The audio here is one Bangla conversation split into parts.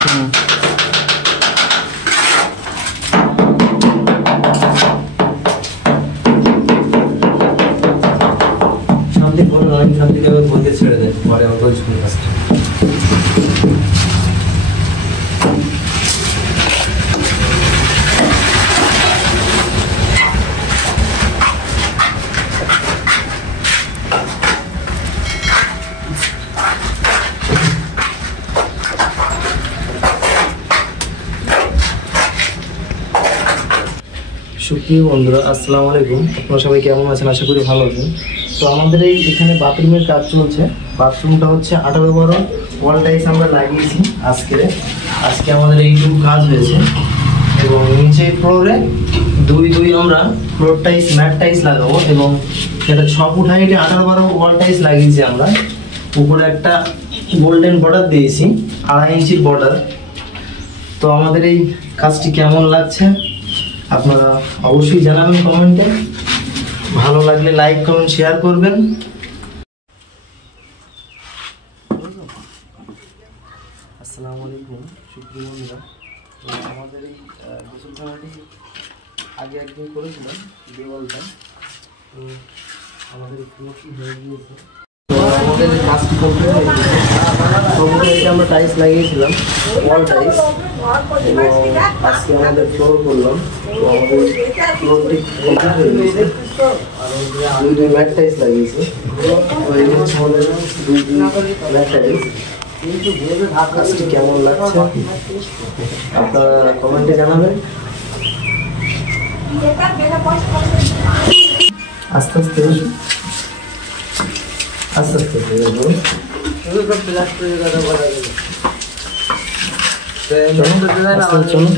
শান্তি করে নয়, শান্তি দেবে বলতে ছেড়ে দেয় পরে অত স্কুল কাজটা। সুপ্রিয় বন্ধুরা, আসসালামু আলাইকুম। আপনারা সবাই কেমন আছেন? আশা করি ভালো আছেন। তো আমাদের এখানে বাথরুমের কাজ চলছে। বাথরুমটা হচ্ছে 18/12 ওয়াল টাইলস আমরা লাগিয়েছি। আজকে আমাদের এইটুকু কাজ হয়েছে এবং নিচে ফ্লোরে দুই আমরা ফ্লোর টাইলস ম্যাট টাইলস লাগাবো এবং সেটা 6 ফুট হাইটে 18/12 ওয়াল টাইলস লাগিয়েছি আমরা। উপরে একটা গোল্ডেন বর্ডার দিয়েছি, 2.5 ইঞ্চির বর্ডার। তো আমাদের এই কাজটি কেমন লাগছে আপনারা অবশ্যই জানাবেন কমেন্টে। ভালো লাগলে লাইক কমেন্ট শেয়ার করবেন। আসসালামু আলাইকুম সুপ্রিয় বন্ধুরা। তো আমাদের এই গোসলখানাটি আগে একদিন করেছিলাম দেওয়ালটা, তো আমাদের ফ্লোরটি হয়ে গিয়েছে। তো আমাদের কাজটি কমপ্লিট হয়ে গেছে। এটা আমরা টাইলস লাগিয়েছিলাম, ওয়াল টাইলস, এবং আজকে আমাদের ফ্লোর করলাম। তো আমাদের ফ্লোরটি কমপ্লিট হয়ে গেছে। আর দুই ম্যাট টাইলস লাগিয়েছি। তো এই হচ্ছে আমাদের দুই ম্যাট টাইলস। কাজটি কেমন লাগছে আপনারা কমেন্টে জানাবেন। আস্তে আস্তে আস্তে আস্তে চলো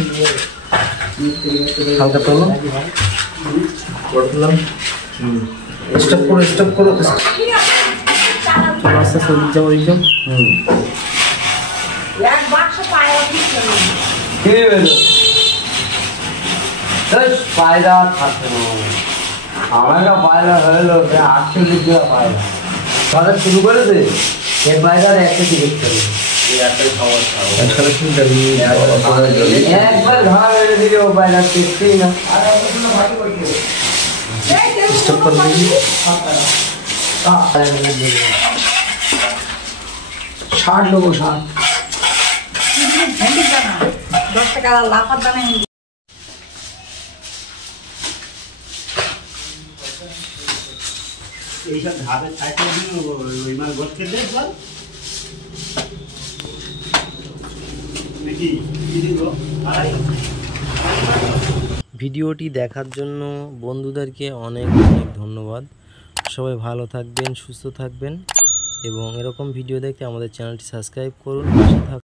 হালকা তোলো, করলাম। স্টপ করো চলো আস্তে আস্তে যাও একদম। পায়রা থাকছে না, আমার পায়রা হলো 48 টাকা পায়রা তাহলে শুরু করেছে। এই পায়রার একটা টিকিট ছিল, একবার ঘা মেরে দিলে ও পায়রা টিকছেই না। স্টপ করে দিই। 60 লোক 60 10 টাকা লাফার দামে এইসব ধাপের সাইকেল ওই মাল বসকে দেখ বল ভিডিওটি দেখার জন্য বন্ধুদেরকে অনেক ধন্যবাদ। সবাই ভালো থাকবেন, সুস্থ থাকবেন এবং এরকম ভিডিও দেখতে আমাদের চ্যানেলটি সাবস্ক্রাইব করুন।